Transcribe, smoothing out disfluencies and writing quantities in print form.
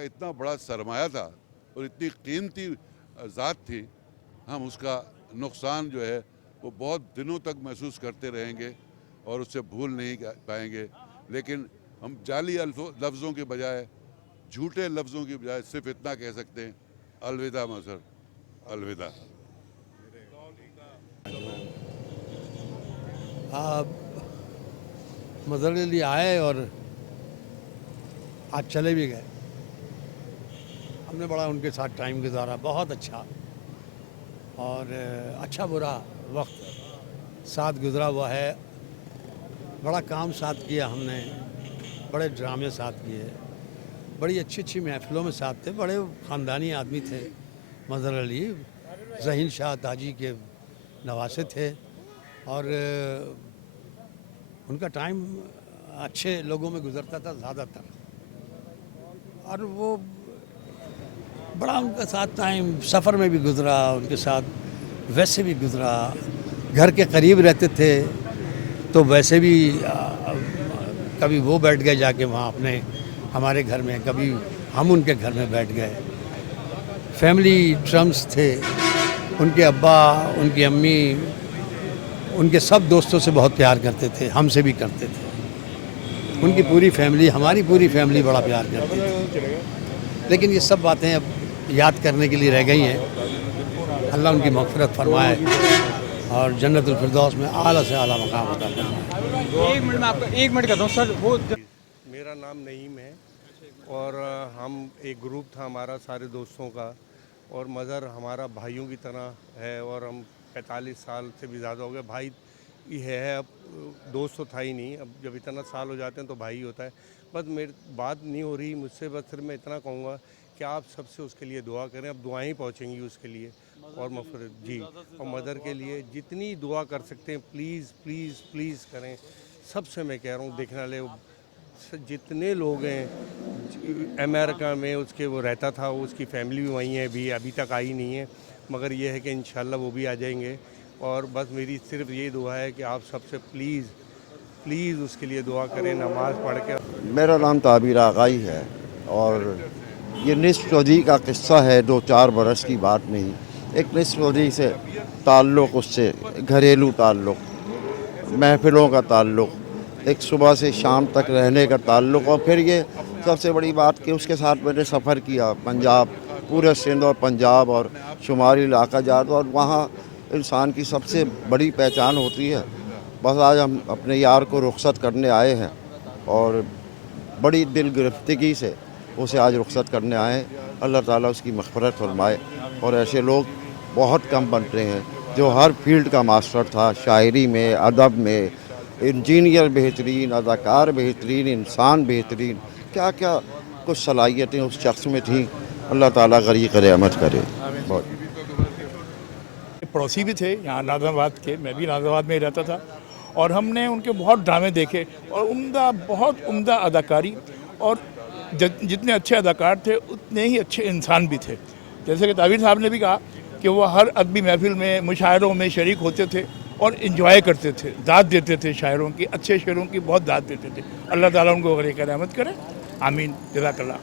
کا اتنا بڑا سرمایہ تھا اور اتنی قیمتی ذات تھی، ہم اس کا نقصان جو ہے وہ بہت دنوں تک محسوس کرتے رہیں گے اور اس سے بھول نہیں پائیں گے. لیکن ہم جعلی لفظوں کے بجائے، جھوٹے لفظوں کی بجائے صرف اتنا کہہ سکتے ہیں: الوداع مظہر، الوداع. آپ مظہر علی آئے اور آج چلے بھی گئے. ہم نے بڑا ان کے ساتھ ٹائم گزارا، بہت اچھا، اور اچھا برا وقت ساتھ گزرا ہوا ہے. بڑا کام ساتھ کیا ہم نے، بڑے ڈرامے ساتھ کیے، بڑی اچھی اچھی محفلوں میں ساتھ تھے. بڑے خاندانی آدمی تھے مظہر علی. ذہین شاہ تاجی کے نواسے تھے، اور ان کا ٹائم اچھے لوگوں میں گزرتا تھا زیادہ تر. اور وہ بڑا ان کے ساتھ ٹائم سفر میں بھی گزرا، ان کے ساتھ ویسے بھی گزرا. گھر کے قریب رہتے تھے تو ویسے بھی کبھی وہ بیٹھ گئے جا کے وہاں اپنے ہمارے گھر میں، کبھی ہم ان کے گھر میں بیٹھ گئے. فیملی ٹرمز تھے. ان کے ابا، ان کی امی، ان کے سب دوستوں سے بہت پیار کرتے تھے، ہم سے بھی کرتے تھے. ان کی پوری فیملی، ہماری پوری فیملی بڑا پیار کرتی تھی. لیکن یہ سب باتیں اب یاد کرنے کے لیے رہ گئی ہیں. اللہ ان کی مغفرت فرمائے اور جنت الفردوس میں اعلیٰ سے اعلیٰ مقام عطا فرمائے. ایک منٹ کرتا ہوں سر. وہ میرا نام نعیم ہے اور ہم ایک گروپ تھا ہمارا سارے دوستوں کا، اور مظہر ہمارا بھائیوں کی طرح ہے، اور ہم 45 سال سے بھی زیادہ ہو گئے. بھائی یہ ہے، اب دوست تو تھا ہی نہیں. اب جب اتنا سال ہو جاتے ہیں تو بھائی ہوتا ہے. بس میری بات نہیں ہو رہی مجھ سے، بس صرف میں اتنا کہوں گا کہ آپ سب سے اس کے لیے دعا کریں. اب دعائیں پہنچیں گی اس کے لیے اور مغفرت جی، اور مدر کے لیے جتنی دعا کر سکتے ہیں پلیز پلیز پلیز کریں. سب سے میں کہہ رہا ہوں، دیکھنے والے جتنے لوگ ہیں امریکہ میں، اس کے وہ رہتا تھا، اس کی فیملی بھی وہیں ہے، ابھی تک آئی نہیں ہے، مگر یہ ہے کہ انشاءاللہ وہ بھی آ جائیں گے. اور بس میری صرف یہ دعا ہے کہ آپ سب سے پلیز پلیز اس کے لیے دعا کریں، نماز پڑھ کے. میرا نام تعبیر آغائی ہے اور یہ نصف چودھری کا قصہ ہے. 2-4 برس کی بات نہیں. ایک نصف چودھری سے تعلق، اس سے گھریلو تعلق، محفلوں کا تعلق، ایک صبح سے شام تک رہنے کا تعلق، اور پھر یہ سب سے بڑی بات کہ اس کے ساتھ میں نے سفر کیا پنجاب، پورے سندھ اور پنجاب اور شمالی علاقہ جات، اور وہاں انسان کی سب سے بڑی پہچان ہوتی ہے. بس آج ہم اپنے یار کو رخصت کرنے آئے ہیں اور بڑی دل گرفتگی سے اسے آج رخصت کرنے آئے ہیں. اللہ تعالیٰ اس کی مغفرت فرمائے. اور ایسے لوگ بہت کم بنتے ہیں جو ہر فیلڈ کا ماسٹر تھا، شاعری میں، ادب میں، انجینئر بہترین، اداکار بہترین، انسان بہترین، کیا کیا کچھ صلاحیتیں اس شخص میں تھیں. اللہ تعالیٰ غریق رحمت کرے. بہت پڑوسی بھی تھے یہاں ناظم آباد کے، میں بھی ناظم آباد میں ہی رہتا تھا، اور ہم نے ان کے بہت ڈرامے دیکھے، اور عمدہ، بہت عمدہ اداکاری، اور جتنے اچھے اداکار تھے اتنے ہی اچھے انسان بھی تھے. جیسے کہ تعبیر صاحب نے بھی کہا کہ وہ ہر ادبی محفل میں، مشاعروں میں شریک ہوتے تھے اور انجوائے کرتے تھے، داد دیتے تھے شاعروں کی، اچھے شعروں کی بہت داد دیتے تھے. اللہ تعالیٰ ان کو غریق رحمت کرے. آمین. جزاک اللہ.